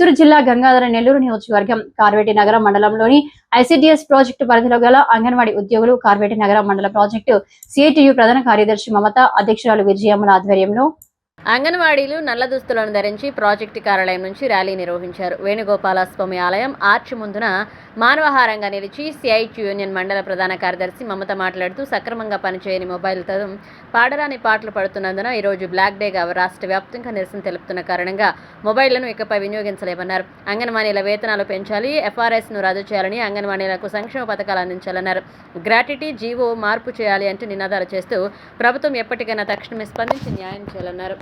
చిత్తూరు జిల్లా గంగాధర నెల్లూరు నియోజకవర్గం కార్వేటి నగర మండలంలోని ఐసిడిఎస్ ప్రాజెక్టు పరిధిలో గల అంగన్వాడీ ఉద్యోగులు కార్వేటి నగర మండల ప్రాజెక్టు సిఐటియు ప్రధాన కార్యదర్శి మమత, అధ్యక్షురాలు విజయమ్మల ఆధ్వర్యంలో అంగన్వాడీలు నల్ల దుస్తులను ధరించి ప్రాజెక్టు కార్యాలయం నుంచి ర్యాలీ నిర్వహించారు. వేణుగోపాలస్వామి ఆలయం ఆర్చి ముందున మానవహారంగా నిలిచి సిఐటియు యూనియన్ మండల ప్రధాన కార్యదర్శి మమత మాట్లాడుతూ సక్రమంగా పనిచేయని మొబైల్తో పాడరాని పాటలు పడుతున్నందున ఈరోజు బ్లాక్ డేగా రాష్ట్ర వ్యాప్తంగా నిరసన తెలుపుతున్న కారణంగా మొబైళ్లను ఇకపై వినియోగించలేమన్నారు. అంగన్వాడీల వేతనాలు పెంచాలి, ఎఫ్ఆర్ఎస్ను రద్దు చేయాలని, అంగన్వాడీలకు సంక్షేమ పథకాలు అందించాలన్నారు. గ్రాట్యుటీ జీవో మార్పు చేయాలి అంటూ నినాదాలు చేస్తూ ప్రభుత్వం ఎప్పటికైనా తక్షణమే స్పందించి న్యాయం చేయాలన్నారు.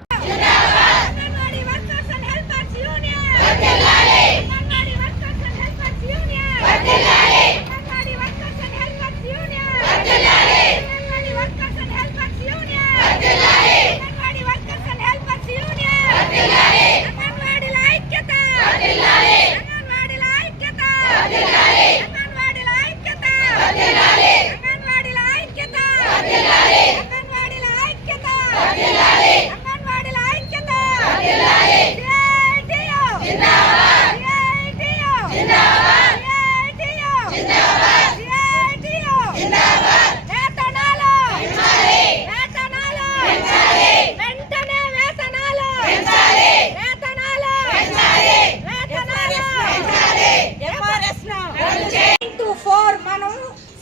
మనం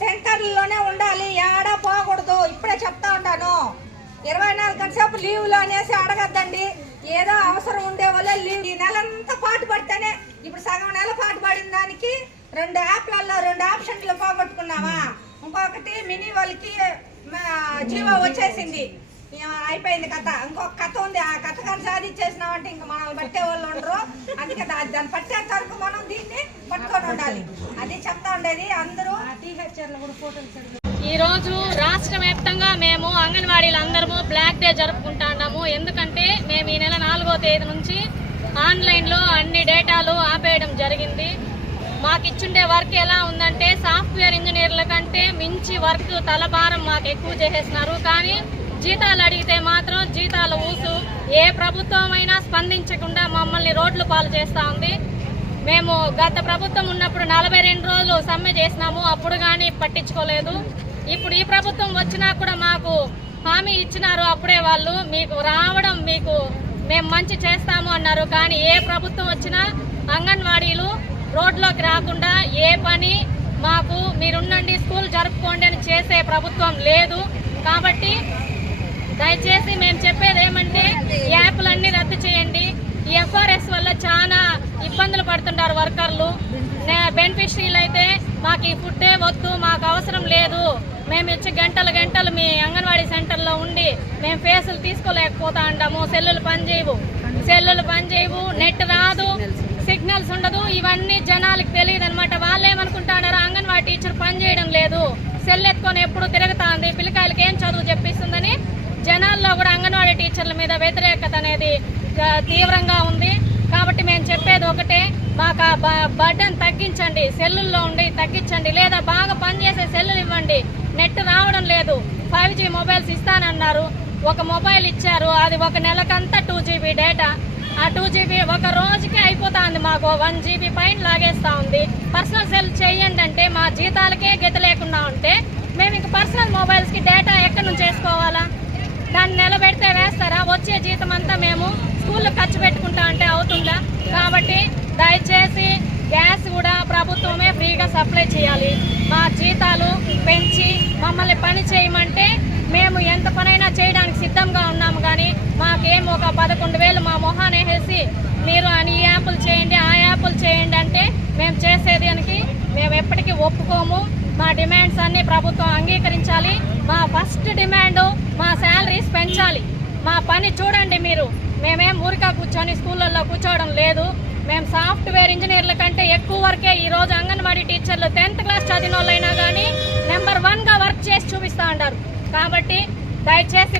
సెంటర్లోనే ఉండాలి, ఏడా పోకూడదు. ఇప్పుడే చెప్తా ఉంటాను, 24 గంటల సేపు లీవ్లు అనేసి అడగద్దండి. ఏదో అవసరం ఉండే వాళ్ళే లీవ్. ఈ నెలంతా పాటు పడితేనే ఇప్పుడు సగం నెల పాటు పడిన దానికి 2 యాప్లలో 2 ఆప్షన్లు పోగొట్టుకున్నామా. ఇంకొకటి మినీ వాళ్ళకి జీవో వచ్చేసింది, అయిపోయింది కథ. ఇంకొక కథ ఉంది, ఆ కథ కానీ సాధించేసినామంటే ఇంకా మనల్ని పట్టే వాళ్ళు ఉండరు. అందుకే దాన్ని పట్టేంత వరకు మనం దీన్ని పట్టుకొని ఉండాలి. అది చెప్తా ఉండేది. అందరూ ఈరోజు రాష్ట్ర వ్యాప్తంగా మేము అంగన్వాడీలు అందరము బ్లాక్ డే జరుపుకుంటున్నాము. ఎందుకంటే మేము ఈ నెల 4వ తేదీ నుంచి ఆన్లైన్లో అన్ని డేటాలు ఆపేయడం జరిగింది. మాకు ఇచ్చుండే వర్క్ ఎలా ఉందంటే సాఫ్ట్వేర్ ఇంజనీర్ల కంటే మించి వర్క్ తలభారం మాకు ఎక్కువ చేసేసినారు. కానీ జీతాలు అడిగితే మాత్రం జీతాల ఊసు. ఏ ప్రభుత్వం అయినా స్పందించకుండా మమ్మల్ని రోడ్లు పాలు చేస్తూ ఉంది. మేము గత ప్రభుత్వం ఉన్నప్పుడు 42 రోజులు సమ్మె చేసినాము, అప్పుడు కానీ పట్టించుకోలేదు. ఇప్పుడు ఈ ప్రభుత్వం వచ్చినా కూడా మాకు హామీ ఇచ్చినారు. అప్పుడే వాళ్ళు మీకు రావడం, మీకు మేము మంచి చేస్తాము అన్నారు. కానీ ఏ ప్రభుత్వం వచ్చినా అంగన్వాడీలు రోడ్లోకి రాకుండా ఏ పని మాకు మీరుండండి, స్కూల్ జరుపుకోండి అని చేసే ప్రభుత్వం లేదు. కాబట్టి దయచేసి మేము చెప్పేది ఏమంటే యాప్లన్నీ రద్దు చేయండి. ఈ ఎఫ్ఆర్ఎస్ వల్ల చాలా ఇబ్బందులు పడుతున్నారు వర్కర్లు. బెనిఫిషరీలు అయితే మాకు ఈ ఫుడ్డే వద్దు, మాకు అవసరం లేదు, మేము వచ్చి గంటలు మీ అంగన్వాడీ సెంటర్లో ఉండి మేము ఫేసులు తీసుకోలేకపోతా ఉంటాము, సెల్లులు పనిచేయవు, నెట్ రాదు, సిగ్నల్స్ ఉండదు. ఇవన్నీ జనాలకు తెలియదు అనమాట. వాళ్ళు ఏమనుకుంటున్నారు, అంగన్వాడీ టీచర్ పనిచేయడం లేదు, సెల్ ఎత్తుకొని ఎప్పుడు తిరుగుతా ఉంది, పిల్లకాయలకి ఏం చదువు చెప్పిస్తుందని జనాల్లో కూడా అంగన్వాడీ టీచర్ల మీద వ్యతిరేకత అనేది తీవ్రంగా ఉంది. కాబట్టి మేము చెప్పేది ఒకటే, మాకు ఆ బర్డెన్ తగ్గించండి, సెల్లుల్లో ఉండి తగ్గించండి, లేదా బాగా పనిచేసే సెల్లులు ఇవ్వండి. నెట్ రావడం లేదు, 5G మొబైల్స్ ఇస్తానన్నారు, ఒక మొబైల్ ఇచ్చారు, అది ఒక నెలకంతా 2 GB డేటా. ఆ 2 GB ఒక రోజుకి అయిపోతా ఉంది, మాకు 1 GB పైన లాగేస్తూ ఉంది. పర్సనల్ సెల్ చేయండి అంటే మా జీతాలకే గతి లేకుండా ఉంటే మేము ఇంక పర్సనల్ మొబైల్స్కి డేటా ఎక్కడి నుంచి వేసుకోవాలా? దాన్ని నిలబెడితే వేస్తారా? వచ్చే జీతం అంతా మేము స్కూల్లో ఖర్చు పెట్టుకుంటా అంటే అవుతుందా? కాబట్టి దయచేసి గ్యాస్ కూడా ప్రభుత్వమే ఫ్రీగా సప్లై చేయాలి. మా జీతాలు పెంచి మమ్మల్ని పని చేయమంటే మేము ఎంత పనైనా చేయడానికి సిద్ధంగా ఉన్నాము. కానీ మాకేం ఒక 11,000 మా మొహాన్ని వేసి మీరు ఈ యాప్లు చేయండి, ఆ యాప్లు చేయండి అంటే మేము చేసేదానికి మేము ఎప్పటికీ ఒప్పుకోము. మా డిమాండ్స్ అన్ని ప్రభుత్వం అంగీకరించాలి. మా ఫస్ట్ డిమాండ్ మా శాలరీస్ పెంచాలి. మా పని చూడండి మీరు, మేమేం ఊరికా కూర్చొని స్కూళ్ళల్లో కూర్చోవడం లేదు. మేము సాఫ్ట్వేర్ ఇంజనీర్ల కంటే ఎక్కువ వరకే ఈరోజు అంగన్వాడీ టీచర్లు 10th క్లాస్ చదివిన వాళ్ళైనా కానీ నెంబర్ 1గా వర్క్ చేసి చూపిస్తూ ఉంటారు. కాబట్టి దయచేసి